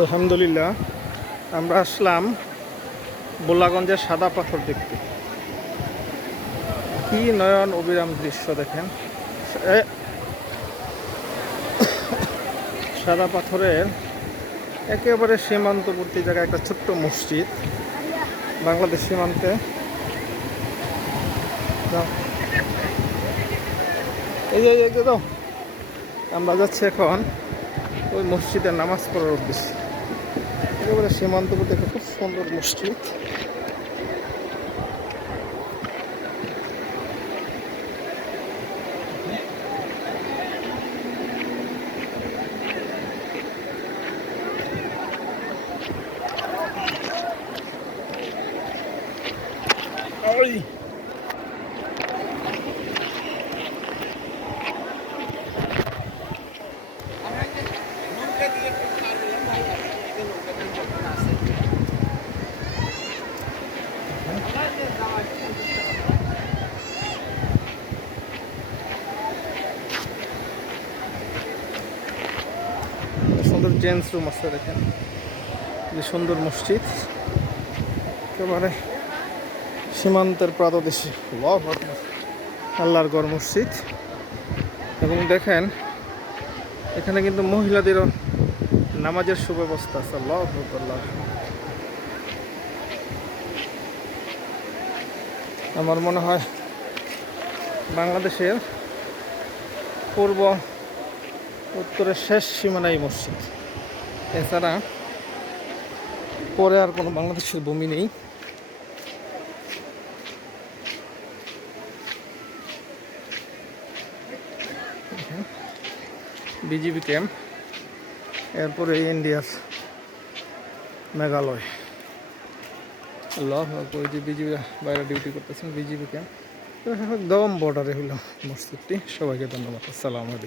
আলহামদুলিল্লাহ, আমরা আসলাম বোলাগঞ্জের সাদা পাথর দেখতে। কি নয়ন অবিরাম দৃশ্য দেখেন। সাদা পাথরের একেবারে সীমান্তবর্তী জায়গায় একটা ছোট্ট মসজিদ, বাংলাদেশ সীমান্তে। এই যে দাও, আমরা যাচ্ছি এখন ওই মসজিদে নামাজ পড়ার উদ্দেশ্যে। একেবারে সীমান্তবর্তী একটা খুব সুন্দর মসজিদ। সুন্দর জেন্টস রুম আছে দেখেন, যে সুন্দর মসজিদ একেবারে সীমান্তের পাদদেশে। আল্লাহর গড় মসজিদ। এবং দেখেন এখানে কিন্তু মহিলাদেরও নামাজের সুব্যবস্থা আছে। আল্লাহু আকবার। আমার মনে হয় বাংলাদেশের পূর্ব উত্তরের শেষ সীমানায় মসজিদ। এছাড়া পরে আর কোনো বাংলাদেশের ভূমি নেই। বিজিবি ক্যাম্প, এরপরে ইন্ডিয়ার মেঘালয়। ওই যে বিজিবি বাইরে ডিউটি করতেছেন, বিজিবি ক্যাম্প। একদম বর্ডারে হইল মসজিদটি। সবাইকে ধন্যবাদ। আসসালামু আলাইকুম।